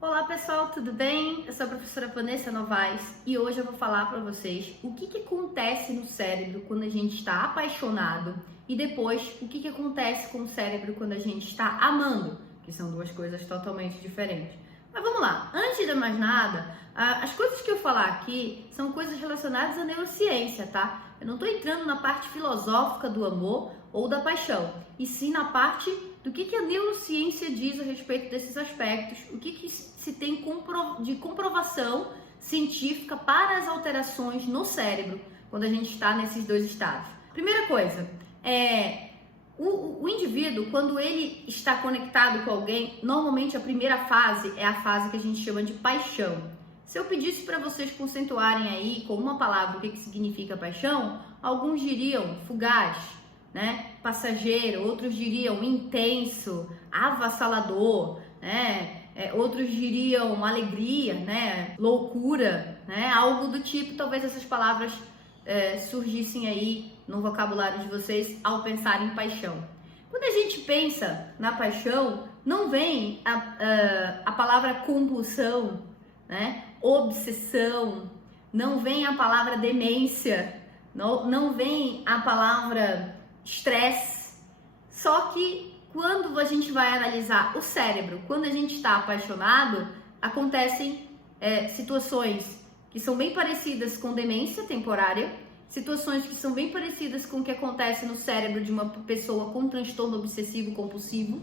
Olá pessoal, tudo bem? Eu sou a professora Vanessa Novaes e hoje eu vou falar para vocês o que acontece no cérebro quando a gente está apaixonado e depois o que acontece com o cérebro quando a gente está amando, que são duas coisas totalmente diferentes. Mas vamos lá, antes de mais nada, as coisas que eu falar aqui são coisas relacionadas à neurociência, tá? Eu não estou entrando na parte filosófica do amor ou da paixão, e sim na parte do que a neurociência diz a respeito desses aspectos, o que se tem de comprovação científica para as alterações no cérebro quando a gente está nesses dois estados. Primeira coisa, o indivíduo, quando ele está conectado com alguém, normalmente a primeira fase é a fase que a gente chama de paixão. Se eu pedisse para vocês conceituarem aí com uma palavra o que significa paixão, alguns diriam fugaz, né? Passageiro, outros diriam intenso, avassalador, né? Outros diriam alegria, né? Loucura, né? Algo do tipo. Talvez essas palavras surgissem aí no vocabulário de vocês ao pensar em paixão. Quando a gente pensa na paixão, não vem a palavra compulsão, né? Obsessão, não vem a palavra demência, não vem a palavra estresse. Só que quando a gente vai analisar o cérebro, quando a gente está apaixonado, acontecem situações que são bem parecidas com demência temporária, situações que são bem parecidas com o que acontece no cérebro de uma pessoa com transtorno obsessivo compulsivo.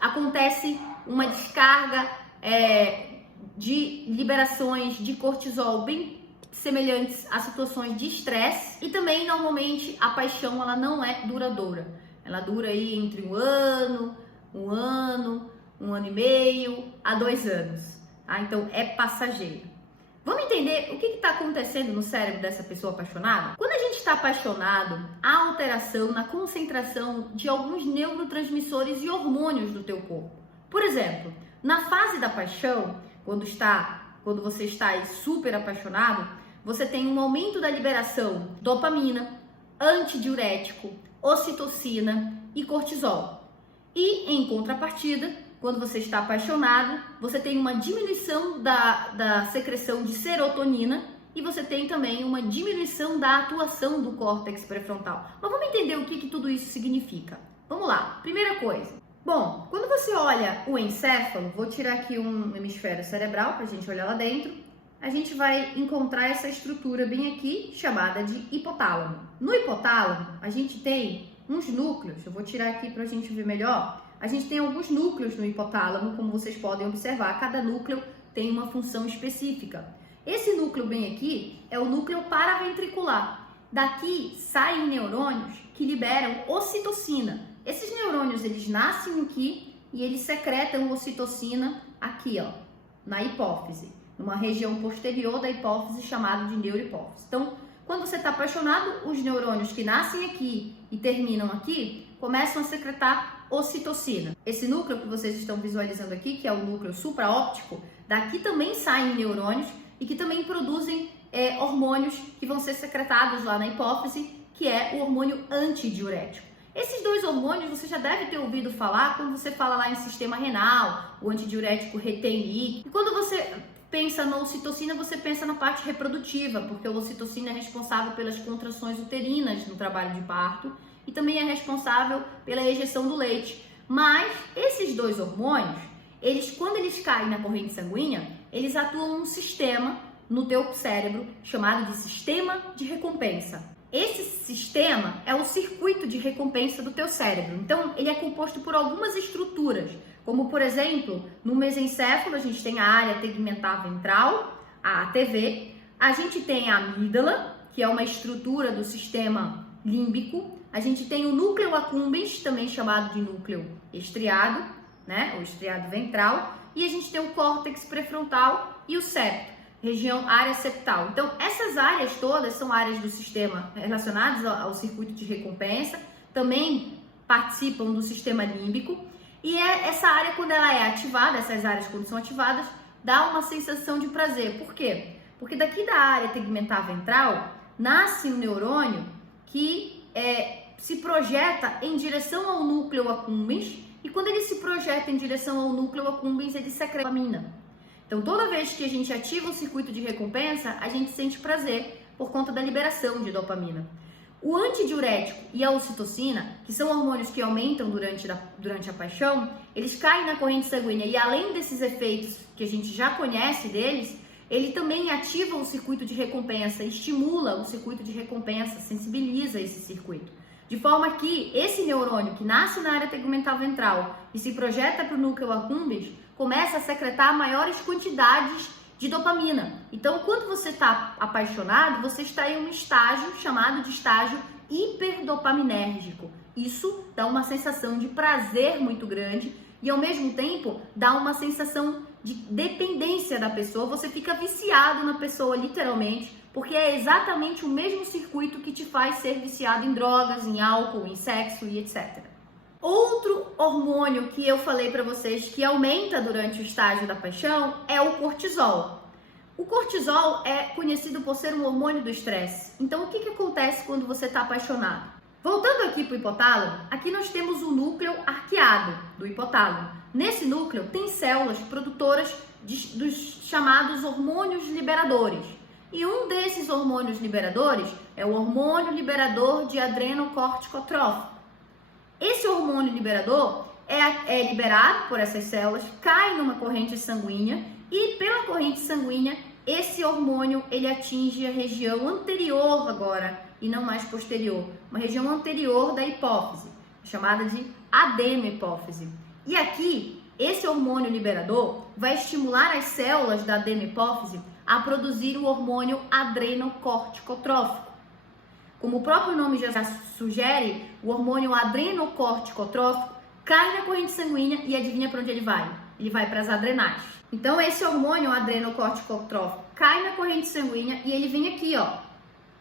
Acontece uma descarga de liberações de cortisol bem semelhantes a situações de estresse, e também normalmente a paixão ela não é duradoura. Ela dura aí entre um ano e meio a 2 anos. Tá? Então é passageiro. Vamos entender o que está acontecendo no cérebro dessa pessoa apaixonada? Quando a gente está apaixonado, há alteração na concentração de alguns neurotransmissores e hormônios do teu corpo. Por exemplo, na fase da paixão, quando você está aí super apaixonado, você tem um aumento da liberação de dopamina, antidiurético, ocitocina e cortisol. E em contrapartida, quando você está apaixonado, você tem uma diminuição da secreção de serotonina e você tem também uma diminuição da atuação do córtex pré-frontal. Mas vamos entender o que tudo isso significa. Vamos lá, primeira coisa. Bom, quando você olha o encéfalo, vou tirar aqui um hemisfério cerebral para a gente olhar lá dentro, a gente vai encontrar essa estrutura bem aqui, chamada de hipotálamo. No hipotálamo, a gente tem uns núcleos, eu vou tirar aqui para a gente ver melhor. A gente tem alguns núcleos no hipotálamo, como vocês podem observar, cada núcleo tem uma função específica. Esse núcleo bem aqui é o núcleo paraventricular. Daqui saem neurônios que liberam ocitocina. Esses neurônios, eles nascem aqui e eles secretam ocitocina aqui, ó, na hipófise, numa região posterior da hipófise chamada de neurohipófise. Então, quando você está apaixonado, os neurônios que nascem aqui e terminam aqui começam a secretar ocitocina. Esse núcleo que vocês estão visualizando aqui, que é o núcleo supraóptico, daqui também saem neurônios e que também produzem hormônios que vão ser secretados lá na hipófise, que é o hormônio antidiurético. Esses dois hormônios você já deve ter ouvido falar quando você fala lá em sistema renal, o antidiurético retém líquido. E quando você pensa na ocitocina, você pensa na parte reprodutiva, porque a ocitocina é responsável pelas contrações uterinas no trabalho de parto e também é responsável pela ejeção do leite. Mas esses dois hormônios, quando eles caem na corrente sanguínea, eles atuam num sistema no teu cérebro chamado de sistema de recompensa. Esse sistema é o circuito de recompensa do teu cérebro. Então, ele é composto por algumas estruturas, como, por exemplo, no mesencéfalo, a gente tem a área tegmentar ventral, a ATV. A gente tem a amígdala, que é uma estrutura do sistema límbico. A gente tem o núcleo accumbens, também chamado de núcleo estriado, né? O estriado ventral. E a gente tem o córtex pré-frontal e o septo, área septal. Então, essas áreas todas são áreas do sistema relacionadas ao circuito de recompensa, também participam do sistema límbico, e essa área, quando ela é ativada, essas áreas quando são ativadas, dá uma sensação de prazer. Por quê? Porque daqui da área tegmentar ventral, nasce um neurônio que se projeta em direção ao núcleo accumbens, e quando ele se projeta em direção ao núcleo accumbens, ele secreta dopamina. Então, toda vez que a gente ativa o circuito de recompensa, a gente sente prazer por conta da liberação de dopamina. O antidiurético e a ocitocina, que são hormônios que aumentam durante a paixão, eles caem na corrente sanguínea e além desses efeitos que a gente já conhece deles, ele também ativa o circuito de recompensa, estimula o circuito de recompensa, sensibiliza esse circuito. De forma que esse neurônio que nasce na área tegmental ventral e se projeta para o núcleo accumbens, começa a secretar maiores quantidades de dopamina. Então, quando você está apaixonado, você está em um estágio chamado de estágio hiperdopaminérgico. Isso dá uma sensação de prazer muito grande e, ao mesmo tempo, dá uma sensação de dependência da pessoa. Você fica viciado na pessoa, literalmente, porque é exatamente o mesmo circuito que te faz ser viciado em drogas, em álcool, em sexo e etc. Outro hormônio que eu falei para vocês que aumenta durante o estágio da paixão é o cortisol. O cortisol é conhecido por ser um hormônio do estresse. Então, o que acontece quando você está apaixonado? Voltando aqui para o hipotálamo, aqui nós temos o núcleo arqueado do hipotálamo. Nesse núcleo tem células produtoras dos chamados hormônios liberadores. E um desses hormônios liberadores é o hormônio liberador de adrenocorticotrófico. Esse hormônio liberador é liberado por essas células, cai numa corrente sanguínea e pela corrente sanguínea esse hormônio ele atinge a região anterior agora e não mais posterior, uma região anterior da hipófise, chamada de adenohipófise. E aqui esse hormônio liberador vai estimular as células da adenohipófise a produzir o hormônio adrenocorticotrófico. Como o próprio nome já sugere, o hormônio adrenocorticotrófico cai na corrente sanguínea e adivinha para onde ele vai? Ele vai para as adrenais. Então, esse hormônio adrenocorticotrófico cai na corrente sanguínea e ele vem aqui, ó,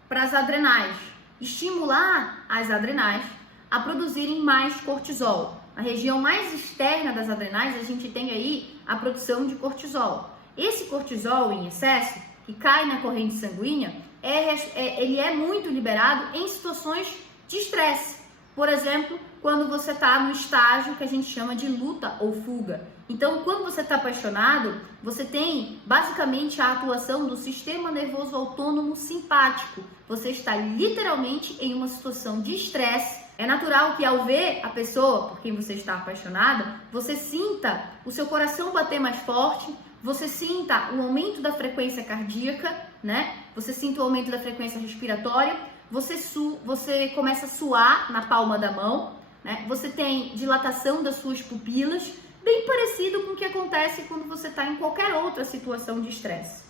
para as adrenais. Estimular as adrenais a produzirem mais cortisol. Na região mais externa das adrenais, a gente tem aí a produção de cortisol. Esse cortisol em excesso, que cai na corrente sanguínea, ele é muito liberado em situações de estresse. Por exemplo, quando você está no estágio que a gente chama de luta ou fuga. Então, quando você está apaixonado, você tem basicamente a atuação do sistema nervoso autônomo simpático. Você está literalmente em uma situação de estresse. É natural que ao ver a pessoa por quem você está apaixonado, você sinta o seu coração bater mais forte, você sinta um aumento da frequência cardíaca, né? Você sinta o aumento da frequência respiratória, você começa a suar na palma da mão, né? Você tem dilatação das suas pupilas, bem parecido com o que acontece quando você está em qualquer outra situação de estresse.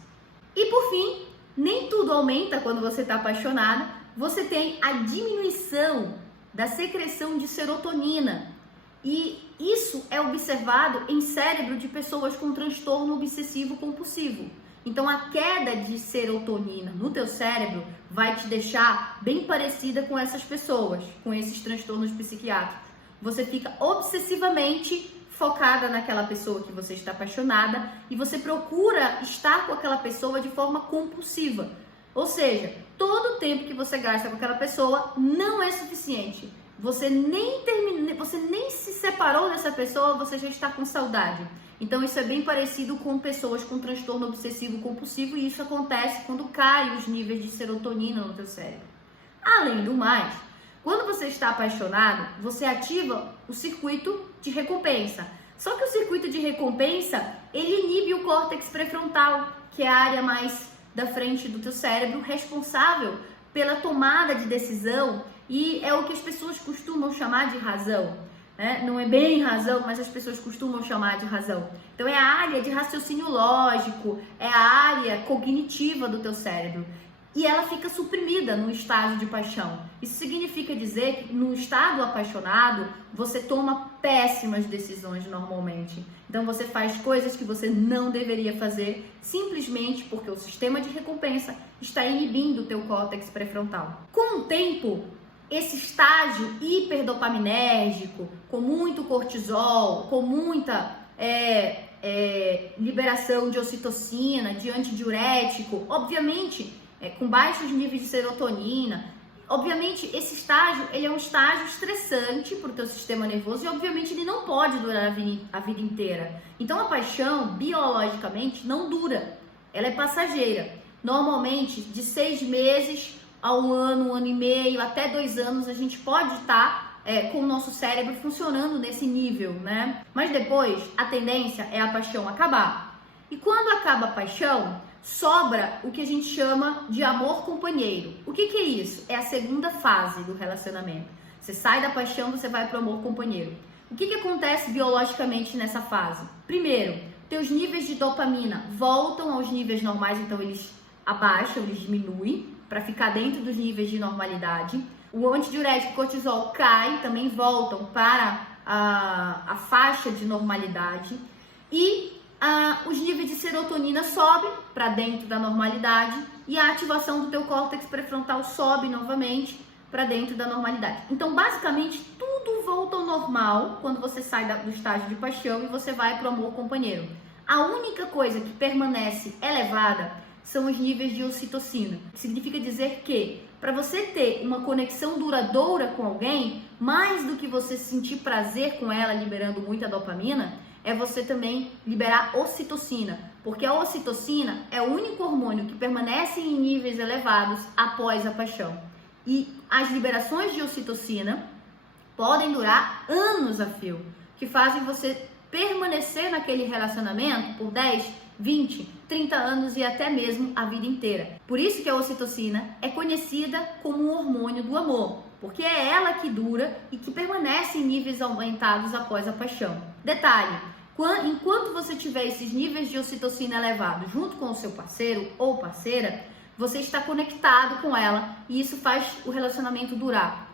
E por fim, nem tudo aumenta quando você está apaixonado, você tem a diminuição da secreção de serotonina. E isso é observado em cérebro de pessoas com transtorno obsessivo compulsivo. Então, a queda de serotonina no teu cérebro vai te deixar bem parecida com essas pessoas, com esses transtornos psiquiátricos. Você fica obsessivamente focada naquela pessoa que você está apaixonada e você procura estar com aquela pessoa de forma compulsiva. Ou seja, todo o tempo que você gasta com aquela pessoa não é suficiente. Você nem se separou dessa pessoa, você já está com saudade. Então isso é bem parecido com pessoas com transtorno obsessivo compulsivo e isso acontece quando caem os níveis de serotonina no teu cérebro. Além do mais, quando você está apaixonado, você ativa o circuito de recompensa. Só que o circuito de recompensa, ele inibe o córtex pré-frontal, que é a área mais da frente do teu cérebro, responsável pela tomada de decisão e é o que as pessoas costumam chamar de razão. Né? Não é bem razão, mas as pessoas costumam chamar de razão. Então é a área de raciocínio lógico, é a área cognitiva do teu cérebro. E ela fica suprimida no estágio de paixão. Isso significa dizer que no estado apaixonado, você toma péssimas decisões normalmente. Então você faz coisas que você não deveria fazer, simplesmente porque o sistema de recompensa está inibindo o teu córtex pré-frontal. Com o tempo, esse estágio hiperdopaminérgico, com muito cortisol, com muita liberação de ocitocina, de antidiurético, obviamente com baixos níveis de serotonina, Obviamente, esse estágio, ele é um estágio estressante para o teu sistema nervoso e, obviamente, ele não pode durar a vida inteira. Então, a paixão, biologicamente, não dura. Ela é passageira. Normalmente, de 6 meses a 1 ano e meio, até 2 anos, a gente pode estar com o nosso cérebro funcionando nesse nível, né? Mas depois, a tendência é a paixão acabar. E quando acaba a paixão, sobra o que a gente chama de amor companheiro. O que é isso? É a segunda fase do relacionamento. Você sai da paixão, você vai para o amor companheiro. O que acontece biologicamente nessa fase? Primeiro, teus níveis de dopamina voltam aos níveis normais, então eles abaixam, eles diminuem para ficar dentro dos níveis de normalidade. O antidiurético e cortisol cai, também voltam para a faixa de normalidade. E os níveis de serotonina sobem para dentro da normalidade e a ativação do teu córtex pré-frontal sobe novamente para dentro da normalidade. Então, basicamente, tudo volta ao normal quando você sai do estágio de paixão e você vai para o amor companheiro. A única coisa que permanece elevada são os níveis de ocitocina. Significa dizer que, para você ter uma conexão duradoura com alguém, mais do que você sentir prazer com ela liberando muita dopamina, é você também liberar ocitocina, porque a ocitocina é o único hormônio que permanece em níveis elevados após a paixão. E as liberações de ocitocina podem durar anos a fio, que fazem você permanecer naquele relacionamento por 10, 20, 30 anos e até mesmo a vida inteira. Por isso que a ocitocina é conhecida como o hormônio do amor, porque é ela que dura e que permanece em níveis aumentados após a paixão. Detalhe, enquanto você tiver esses níveis de ocitocina elevados junto com o seu parceiro ou parceira, você está conectado com ela e isso faz o relacionamento durar.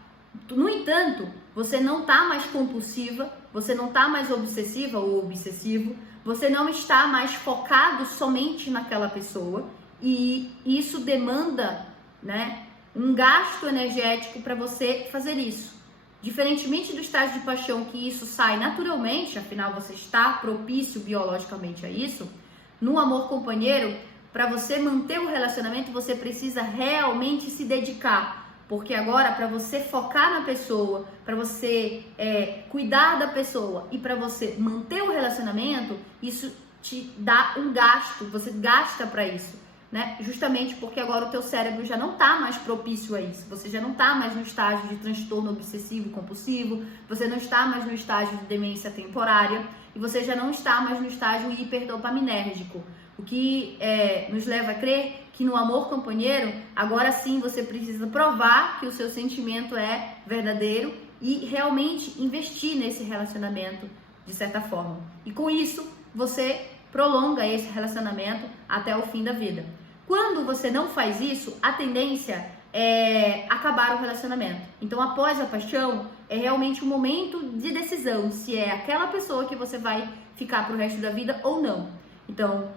No entanto, você não está mais compulsiva, você não está mais obsessiva ou obsessivo, você não está mais focado somente naquela pessoa e isso demanda, né, um gasto energético para você fazer isso. Diferentemente do estágio de paixão, que isso sai naturalmente, afinal você está propício biologicamente a isso, no amor companheiro, para você manter o relacionamento, você precisa realmente se dedicar. Porque agora, para você focar na pessoa, para você cuidar da pessoa e para você manter o relacionamento, isso te dá um gasto, você gasta para isso, né? Justamente porque agora o teu cérebro já não está mais propício a isso, você já não está mais no estágio de transtorno obsessivo compulsivo, você não está mais no estágio de demência temporária e você já não está mais no estágio hiperdopaminérgico. O que nos leva a crer que no amor companheiro, agora sim você precisa provar que o seu sentimento é verdadeiro e realmente investir nesse relacionamento de certa forma. E com isso, você prolonga esse relacionamento até o fim da vida. Quando você não faz isso, a tendência é acabar o relacionamento. Então, após a paixão, é realmente um momento de decisão se é aquela pessoa que você vai ficar pro resto da vida ou não. Então,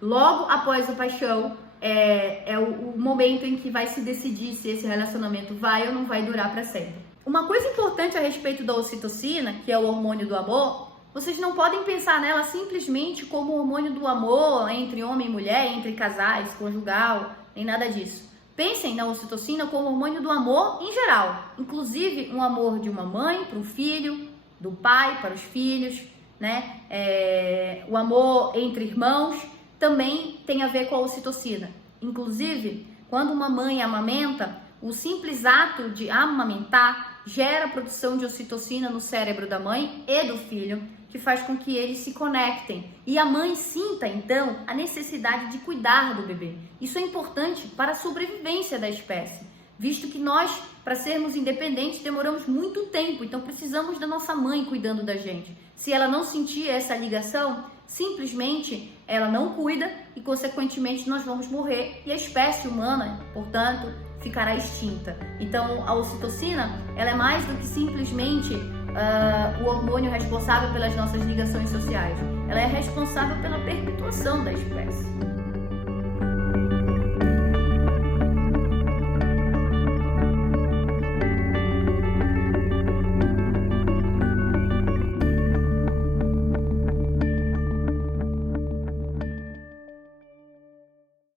logo após a paixão, é o momento em que vai se decidir se esse relacionamento vai ou não vai durar para sempre. Uma coisa importante a respeito da ocitocina, que é o hormônio do amor, vocês não podem pensar nela simplesmente como o hormônio do amor entre homem e mulher, entre casais, conjugal, nem nada disso. Pensem na ocitocina como o hormônio do amor em geral, inclusive um amor de uma mãe para um filho, do pai para os filhos, né? O amor entre irmãos também tem a ver com a ocitocina. Inclusive, quando uma mãe amamenta, o simples ato de amamentar gera a produção de ocitocina no cérebro da mãe e do filho, que faz com que eles se conectem. E a mãe sinta, então, a necessidade de cuidar do bebê. Isso é importante para a sobrevivência da espécie, visto que nós, para sermos independentes, demoramos muito tempo, então precisamos da nossa mãe cuidando da gente. Se ela não sentir essa ligação, simplesmente ela não cuida e, consequentemente, nós vamos morrer e a espécie humana, portanto, ficará extinta. Então, a ocitocina, ela é mais do que simplesmente o hormônio responsável pelas nossas ligações sociais. Ela é responsável pela perpetuação da espécie.